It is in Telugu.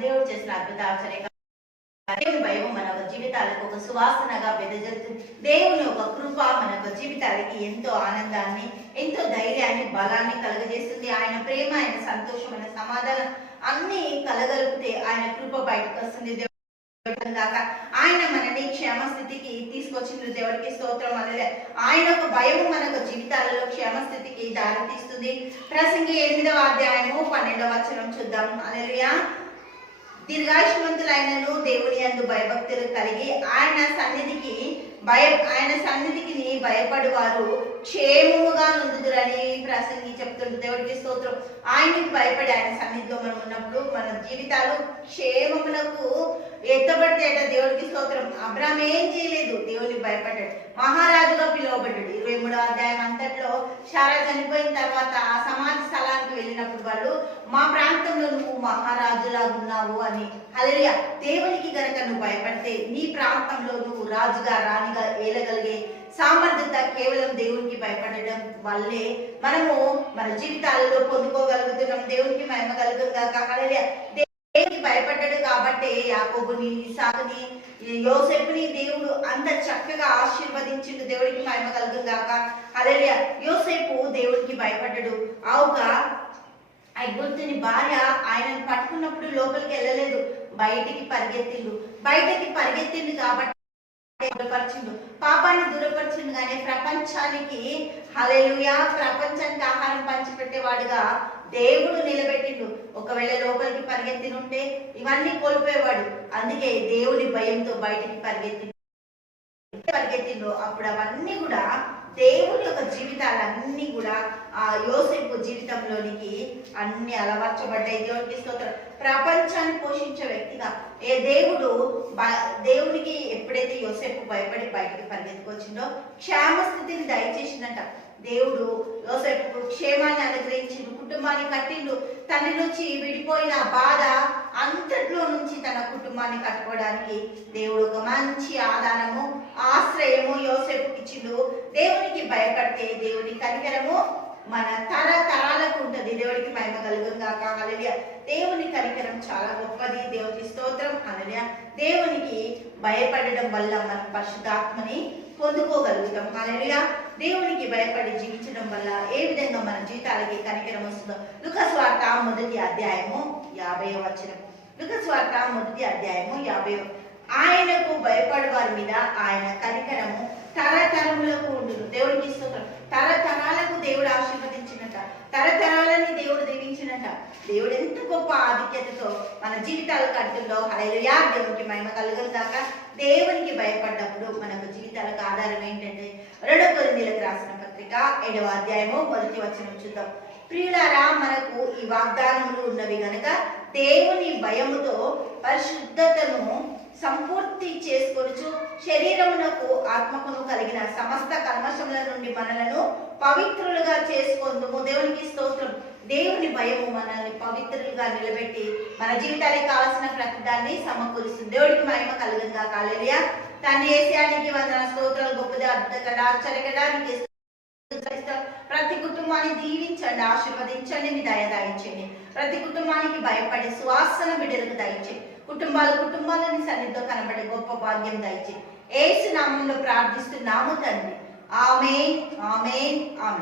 దేవుడు చేసిన అద్భుతాచరే దేవుని భయం మన జీవితాలకు ఒక సువాసనగా వెదజల్లుతుంది దేవుని ఒక కృప మన జీవితాలకి ఎంతో ఆనందాన్ని ఎంతో ధైర్యాన్ని బలాన్ని కలుగజేస్తుంది. ఆయన ప్రేమ ఆయన సంతోషం ఆయన సమాధానం అన్ని కలగలిపితే ఆయన కృప బయటకు వస్తుంది. దేవుడు ఆయన మనని క్షేమ స్థితికి తీసుకొచ్చింది దేవుడికి స్తోత్రం అలలే ఆయన ఒక భయము మనకు జీవితాలలో క్షేమ స్థితికి దారి తీస్తుంది ప్రసంగి ఎనిమిదవ అధ్యాయము పన్నెండవ వచనం చూద్దాం. అనలుయా దీర్ఘాయుష్మంతులైనను దేవుని అందు భయభక్తులు కలిగి ఆయన సన్నిధికి భయ ఆయన సన్నిధికి భయపడువారు క్షేమముగా నుందుదురని ప్రసంగి చెప్తుండు. దేవుడికి స్తోత్రం. ఆయనకి భయపడి ఆయన సన్నిధిలో మనం ఉన్నప్పుడు మన జీవితాలు క్షేమములకు ఎత్తబడితే దేవుడికి స్తోత్రం. అబ్రామ్ ఏం చేయలేదు. దేవునికి భయపడ్డాడు. మహారాజు మూడో అధ్యాయం అంతట్లో శారా చనిపోయిన తర్వాత ఆ సమాధి స్థలానికి వెళ్ళినప్పుడు వాళ్ళు మా ప్రాంతంలో నువ్వు మహారాజులా ఉన్నావు అని. అలరియా దేవునికి గనక నువ్వు భయపడితే నీ ప్రాంతంలో నువ్వు రాజుగా రాణిగా ఏలగలిగే సామర్థ్యత కేవలం దేవునికి భయపడడం వల్లే మనము మన జీవితాలలో పొందుకోగలుగుతున్నాం. దేవునికి మహిమ కలుగుతుందా హల్లెలూయా. దేవునికి భయపడ్డాడు కాబట్టి యాకోబుని ఇసాకుని యోసేపుని దేవుడు అంత చక్కగా ఆశీర్వదించిండు. దేవుడికి మహిమ కలుగుతుంది కాక అదే యోసేపు దేవుడికి భయపడ్డాడు. ఆవుగా ఐగుప్తుని భార్య ఆయనను పట్టుకున్నప్పుడు లోపలికి వెళ్ళలేదు. బయటికి పరిగెత్తిండు. బయటికి పరిగెత్తిండు కాబట్టి దూరపరిచిండు. పాపాన్ని దూరపరిచిండు కానీ ప్రపంచానికి హలెలుయా ప్రపంచానికి ఆహారం పంచిపెట్టేవాడుగా దేవుడు నిలబెట్టిండు. ఒకవేళ లోపలికి పరిగెత్తినుంటే ఇవన్నీ కోల్పోయేవాడు. అందుకే దేవుని భయంతో బయటికి పరిగెత్తి పరిగెత్తిండో. అప్పుడు అవన్నీ కూడా దేవుని యొక్క జీవితాలన్నీ కూడా ఆ యోసేపు జీవితంలోనికి అన్ని అలవర్చబడ్డాయి. దేవునికి స్తోత్రం. ప్రపంచాన్ని పోషించే వ్యక్తిగా ఏ దేవుడు దేవునికి ఎప్పుడైతే యోసేపు భయపడి బయటికి పరిగెత్తుకొచ్చిండో క్షేమ స్థితిని దయచేసిందంట. దేవుడు యోసేపుకు క్షేమాన్ని అనుగ్రహించిండు కుటుంబాన్ని కట్టిండు. తన నుంచి విడిపోయిన బాధ అంతట్లో నుంచి తన కుటుంబాన్ని కట్టుకోవడానికి దేవుడు ఒక మంచి ఆధారము ఆశ్రయము యోసేపుకి ఇచ్చిండు దేవునికి భయపడితే దేవుని కనికరము మన తరతరాలకు ఉంటుంది. దేవుడికి మహిమ కలుగును గాక. దేవుని కనికరం చాలా గొప్పది. దేవునికి స్తోత్రం. హల్లెలూయా. దేవునికి భయపడడం వల్ల మనం పరిశుద్ధాత్మని పొందుకోగలుగుతాం. హల్లెలూయా. దేవునికి భయపడి జీవించడం వల్ల ఏ విధంగా మన జీవితాలకి కనికరం వస్తుందో లుకస్ మొదటి అధ్యాయము యాభై వచనం. లుకస్ మొదటి అధ్యాయము యాభై. ఆయనకు భయపడే వారి మీద ఆయన కనికరము తరతరములకు దేవుడికి స్తోత్రం తరతరాలకు దేవుడు ఆశీర్వదించినట. తరతరాలని దేవుడు దీవించినట. దేవుడు ఎంత గొప్ప ఆధిక్యతతో మన జీవితాలు కడుతుందో హల్లెలూయా దేవునికి మహిమ కలుగుదాక దేవునికి భయపడ్డప్పుడు మనకు జీవితాలకు ఆధారం ఏంటంటే రెండో కొరింథీయులకు రాసిన పత్రిక ఏడవ అధ్యాయము మొదటి వచ్చిన చూద్దాం. ప్రియులారా మనకు ఈ వాగ్దానములు ఉన్నవి గనక దేవుని భయము పూర్తి చేసుకొనుచు శరీరమునకు ఆత్మకును కలిగిన సమస్త కల్మశముల నుండి మనలను పవిత్రులుగా చేసుకుందుము. దేవునికి స్తోత్రం. దేవుని భయము మనల్ని పవిత్రులుగా నిలబెట్టి మన జీవితానికి కావాల్సిన ప్రతిదాన్ని సమకూరుస్తుంది. దేవుడికి మహిమ కలుగుగా. కాలేలియా తన ఏసానికి వందన స్తోత్రాలు. గొప్పది అద్భుత ఆశ్చర్యకడానికి ప్రతి కుటుంబాన్ని దీవించండి ఆశీర్వదించండి మీ దయ దాయించండి. ప్రతి కుటుంబానికి భయపడి సువాసన బిడ్డలకు దాయించండి. కుటుంబాలు కుటుంబాలని సన్నిధిలో కనబడే గొప్ప భాగ్యం దయచే. ఏసు నామంలో ప్రార్థిస్తున్నాము తండ్రి. ఆమె ఆమె ఆమె